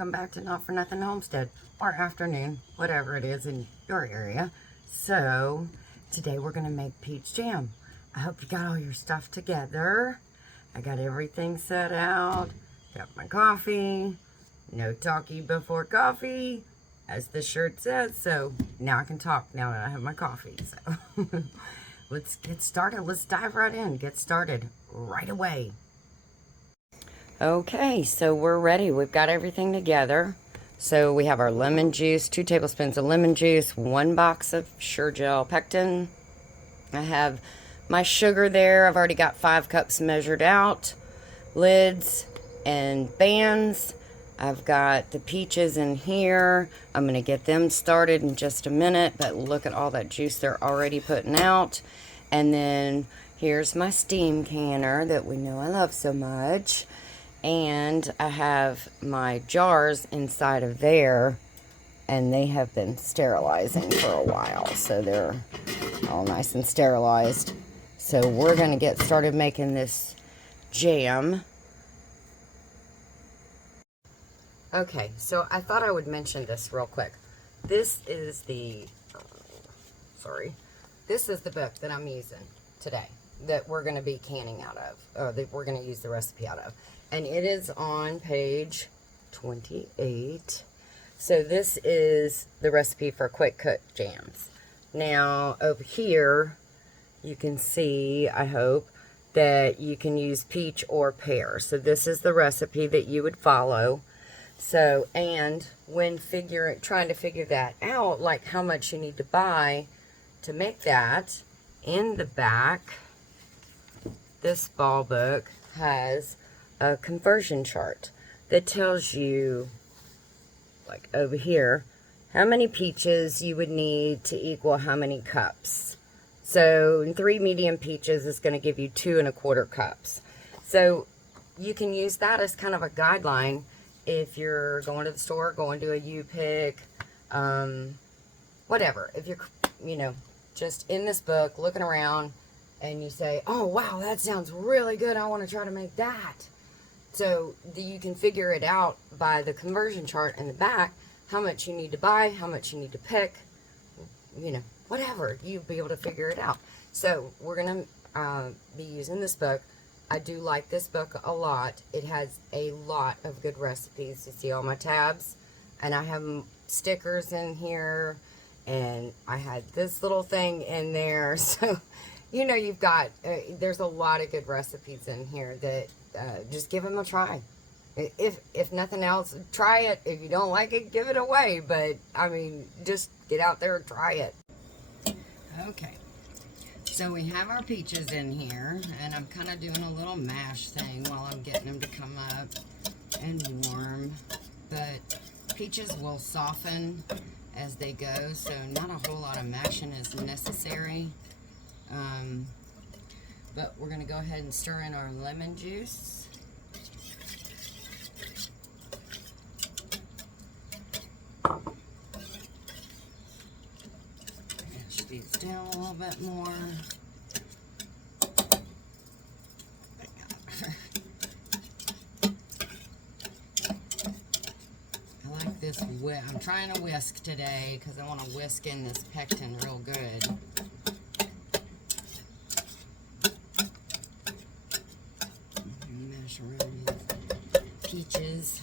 welcome back to Not For Nothing Homestead, or afternoon, whatever it is in your area. So, today we're going to make peach jam. I hope you got all your stuff together. I got everything set out, got my coffee, no talkie before coffee, as the shirt says, so now I can talk now that I have my coffee. So, let's get started. Let's dive right in, get started right away. Okay, so we're ready. We've got everything together. So we have our lemon juice, 2 tablespoons of lemon juice, 1 box of Sure Gel pectin. I have my sugar there. I've already got 5 cups measured out. Lids and bands. I've got the peaches in here. I'm going to get them started in just a minute, but look at all that juice they're already putting out. And then here's my steam canner that we know I love so much. And I have my jars inside of there, and they have been sterilizing for a while, so they're all nice and sterilized. So we're going to get started making this jam. Okay, so I thought I would mention this real quick. This is the, this is the book that I'm using today, that we're going to be canning out of, or that we're going to use the recipe out of. And it is on page 28. So this is the recipe for quick cook jams. Now over here, you can see, I hope, that you can use peach or pear. So this is the recipe that you would follow. So, and when trying to figure that out, like how much you need to buy to make that, in the back, this ball book has a conversion chart that tells you, like over here, how many peaches you would need to equal how many cups. So 3 medium peaches is going to give you 2 1/4 cups. So you can use that as kind of a guideline if you're going to the store, going to a U-Pick, whatever. If you're, you know, just in this book looking around and you say, oh wow, that sounds really good, I want to try to make that. So you can figure it out by the conversion chart in the back, how much you need to buy, how much you need to pick, you know, whatever. You'll be able to figure it out. So we're going to be using this book. I do like this book a lot. It has a lot of good recipes. You see all my tabs, and I have stickers in here, and I had this little thing in there. So, you know, you've got, there's a lot of good recipes in here that just give them a try. If nothing else, try it. If you don't like it, give it away. But, I mean, just get out there and try it. Okay. So we have our peaches in here, and I'm kind of doing a little mash thing while I'm getting them to come up and warm. But peaches will soften as they go, so not a whole lot of mashing is necessary. But we're going to go ahead and stir in our lemon juice. Mash these down a little bit more. I like this I'm trying to whisk today because I want to whisk in this pectin real good. Mash around these peaches.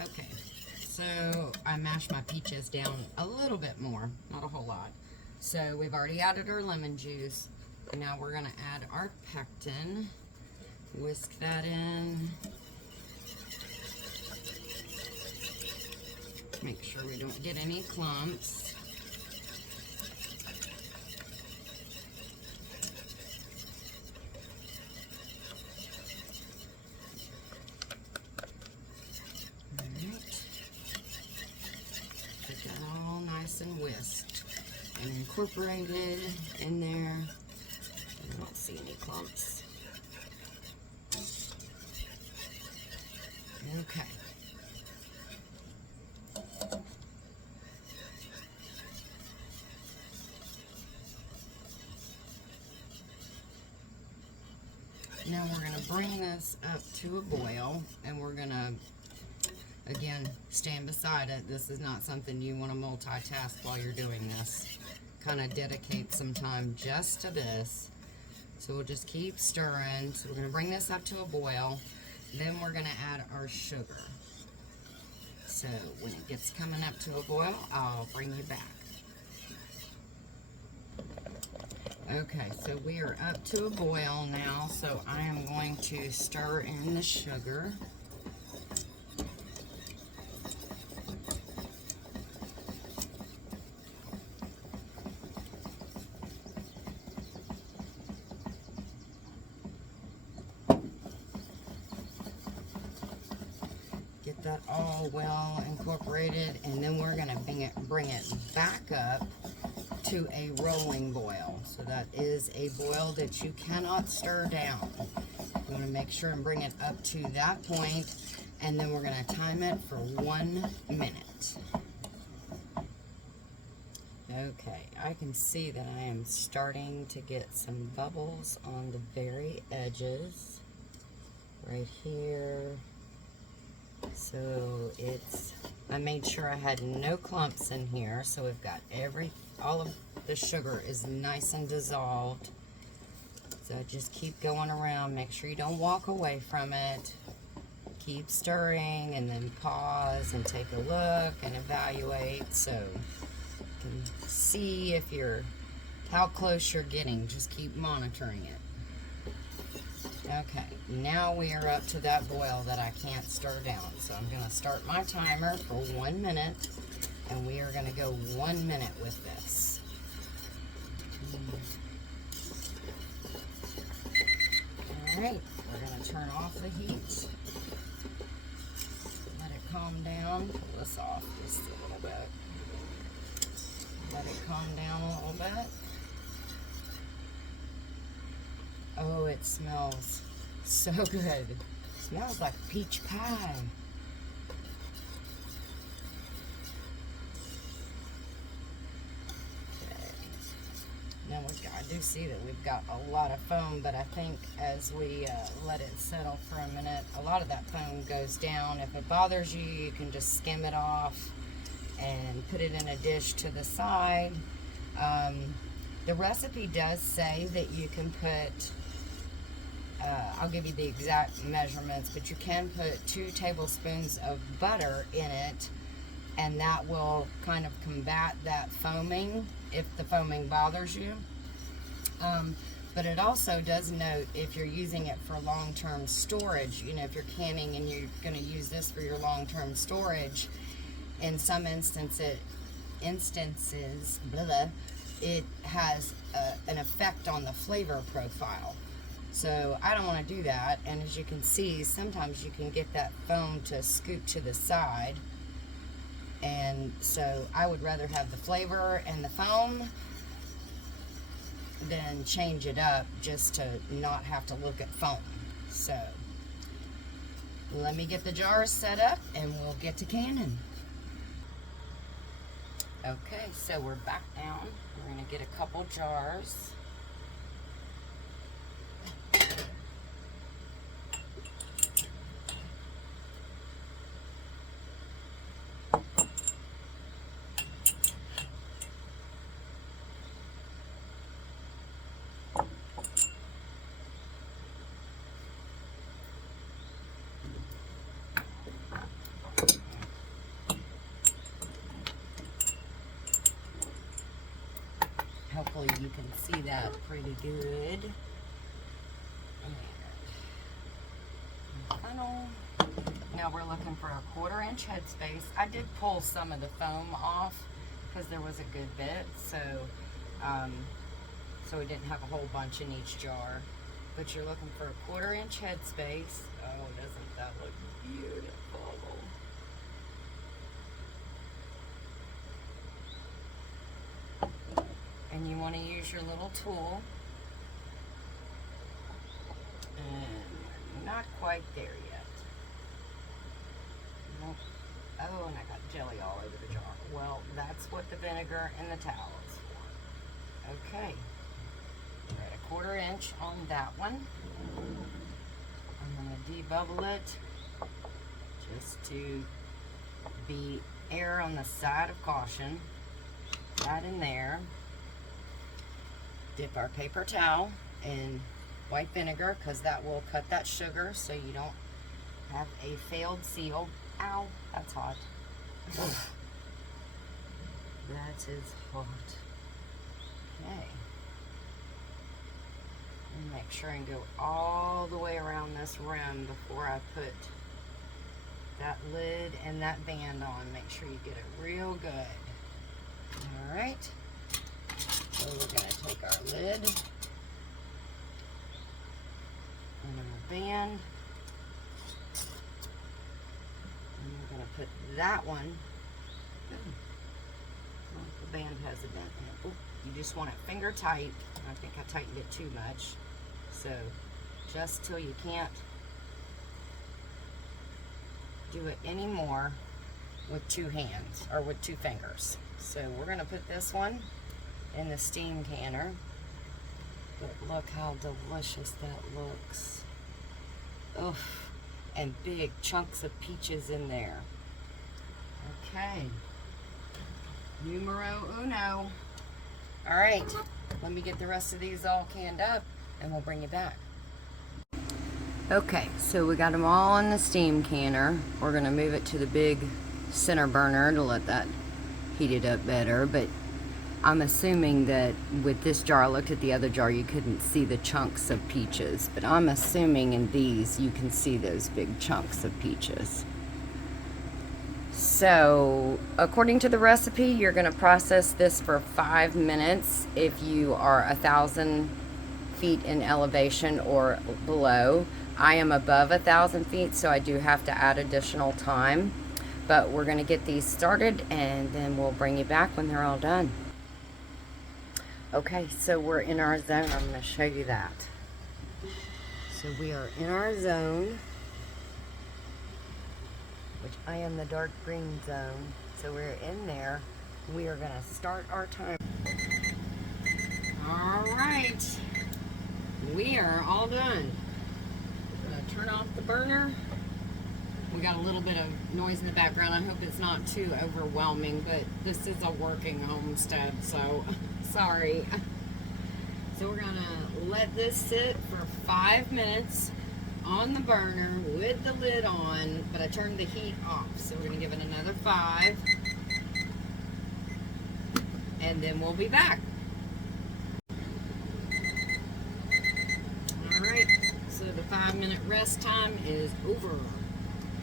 Okay, so I mashed my peaches down a little bit more, not a whole lot. So we've already added our lemon juice. And now we're going to add our pectin. Whisk that in. Make sure we don't get any clumps. Get that all nice and whisked and incorporated in there. I don't see any clumps. Okay. bring this up to a boil, and we're going to, again, stand beside it. This is not something you want to multitask while you're doing this. Kind of dedicate some time just to this. So we'll just keep stirring. So we're going to bring this up to a boil. Then we're going to add our sugar. So when it gets coming up to a boil, I'll bring you back. Okay, so we are up to a boil now, so I am going to stir in the sugar. Get that all well incorporated, and then we're going to bring it back up to a rolling boil. So that is a boil that you cannot stir down. You want to make sure and bring it up to that point, and then we're going to time it for 1 minute. Okay, I can see that I am starting to get some bubbles on the very edges right here. So I made sure I had no clumps in here, so we've got all of the sugar is nice and dissolved. So just keep going around, make sure you don't walk away from it. Keep stirring, and then pause and take a look and evaluate, so you can see how close you're getting. Just keep monitoring it. Okay, now we are up to that boil that I can't stir down. So I'm going to start my timer for 1 minute, and we are going to go 1 minute with this. Alright, we're going to turn off the heat. Let it calm down. Pull this off just a little bit. Let it calm down a little bit. Oh, it smells so good. It smells like peach pie. Okay. Now I do see that we've got a lot of foam, but I think as we let it settle for a minute, a lot of that foam goes down. If it bothers you, you can just skim it off and put it in a dish to the side. The recipe does say that you can put, I'll give you the exact measurements, but you can put 2 tablespoons of butter in it, and that will kind of combat that foaming if the foaming bothers you. But it also does note if you're using it for long-term storage, if you're canning and you're going to use this for your long-term storage, in some instances, it has an effect on the flavor profile. So I don't want to do that, and as you can see, sometimes you can get that foam to scoop to the side, and so I would rather have the flavor and the foam than change it up just to not have to look at foam. So let me get the jars set up and we'll get to canning. Okay, so we're back down. We're going to get a couple jars. Hopefully you can see that pretty good. And funnel. Now we're looking for a 1/4 inch headspace. I did pull some of the foam off because there was a good bit, so we didn't have a whole bunch in each jar. But you're looking for a 1/4 inch headspace. Oh, doesn't that look beautiful? And you want to use your little tool. And not quite there yet. Nope. Oh, and I got jelly all over the jar. Well, that's what the vinegar and the towel is for. Okay. We're at a 1/4 inch on that one. debubble it just to be err on the side of caution. That in there. Dip our paper towel in white vinegar because that will cut that sugar so you don't have a failed seal. Ow, that's hot. That is hot. Okay. And make sure and go all the way around this rim before I put that lid and that band on. Make sure you get it real good. Alright. So we're going to take our lid and our band. And we're going to put that one. Well, the band has a bend in it. Ooh, you just want it finger tight. I think I tightened it too much. So just till you can't do it anymore with two hands or with two fingers. So we're going to put this one in the steam canner. But look how delicious that looks. Ugh, and big chunks of peaches in there. Okay. Numero uno. All right, let me get the rest of these all canned up and we'll bring you back. Okay, so we got them all in the steam canner. We're gonna move it to the big center burner to let that heat it up better, but I'm assuming that with this jar, I looked at the other jar, you couldn't see the chunks of peaches, but I'm assuming in these you can see those big chunks of peaches. So, according to the recipe, you're going to process this for 5 minutes if you are 1,000 feet in elevation or below. I am above 1,000 feet, so I do have to add additional time. But we're going to get these started, and then we'll bring you back when they're all done. Okay, so we're in our zone. I'm going to show you that. So we are in our zone, which I am the dark green zone. So we're in there. We are going to start our time. All right. We are all done. I'm going to turn off the burner. We got a little bit of noise in the background. I hope it's not too overwhelming, but this is a working homestead, so sorry. So we're going to let this sit for 5 minutes on the burner with the lid on, but I turned the heat off. So we're going to give it another 5, and then we'll be back. All right, so the 5-minute rest time is over.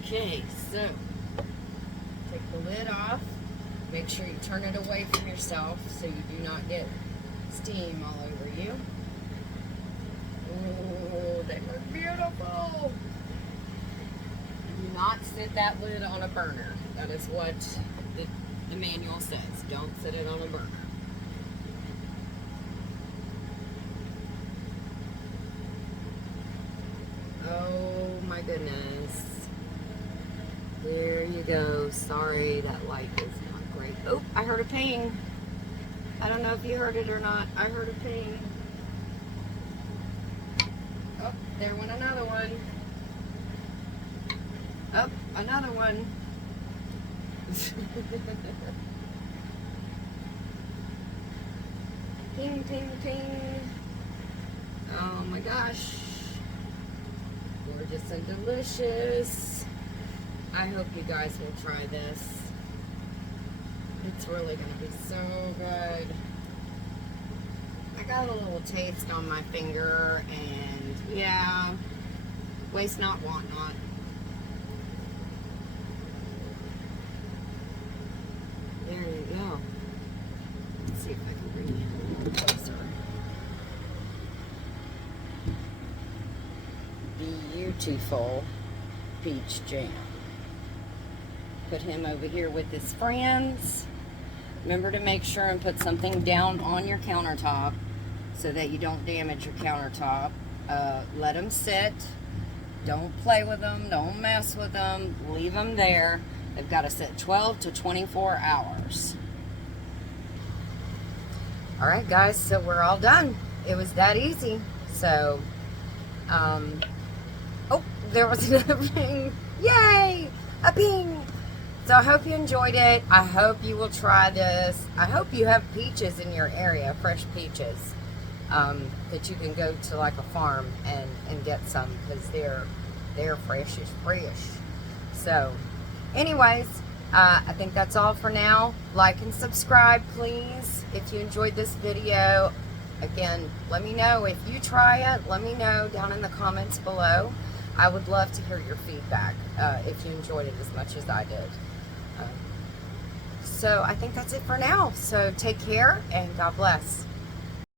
Okay, so take the lid off. Make sure you turn it away from yourself so you do not get steam all over you. Oh, they look beautiful. Do not sit that lid on a burner. That is what the manual says. Don't sit it on a burner. Oh my goodness. There you go. Sorry, that light is not great. Oh, I heard a ping. I don't know if you heard it or not. I heard a ping. Oh, there went another one. Oh, another one. Ping, ping, ping. Oh my gosh. Gorgeous and delicious. I hope you guys will try this. It's really going to be so good. I got a little taste on my finger, and yeah, waste not, want not. There you go. Let's see if I can bring it a little closer. Beautiful peach jam. Put him over here with his friends. Remember to make sure and put something down on your countertop so that you don't damage your countertop. Let them sit. Don't play with them. Don't mess with them. Leave them there. They've got to sit 12 to 24 hours. All right, guys, so we're all done. It was that easy. So, oh, there was another ping. Yay! A ping! So I hope you enjoyed it. I hope you will try this. I hope you have peaches in your area, fresh peaches, that you can go to like a farm and get some, because they're fresh as fresh. So anyways, I think that's all for now. Like and subscribe, please, if you enjoyed this video. Again, let me know if you try it. Let me know down in the comments below. I would love to hear your feedback if you enjoyed it as much as I did. So I think that's it for now. So take care and God bless.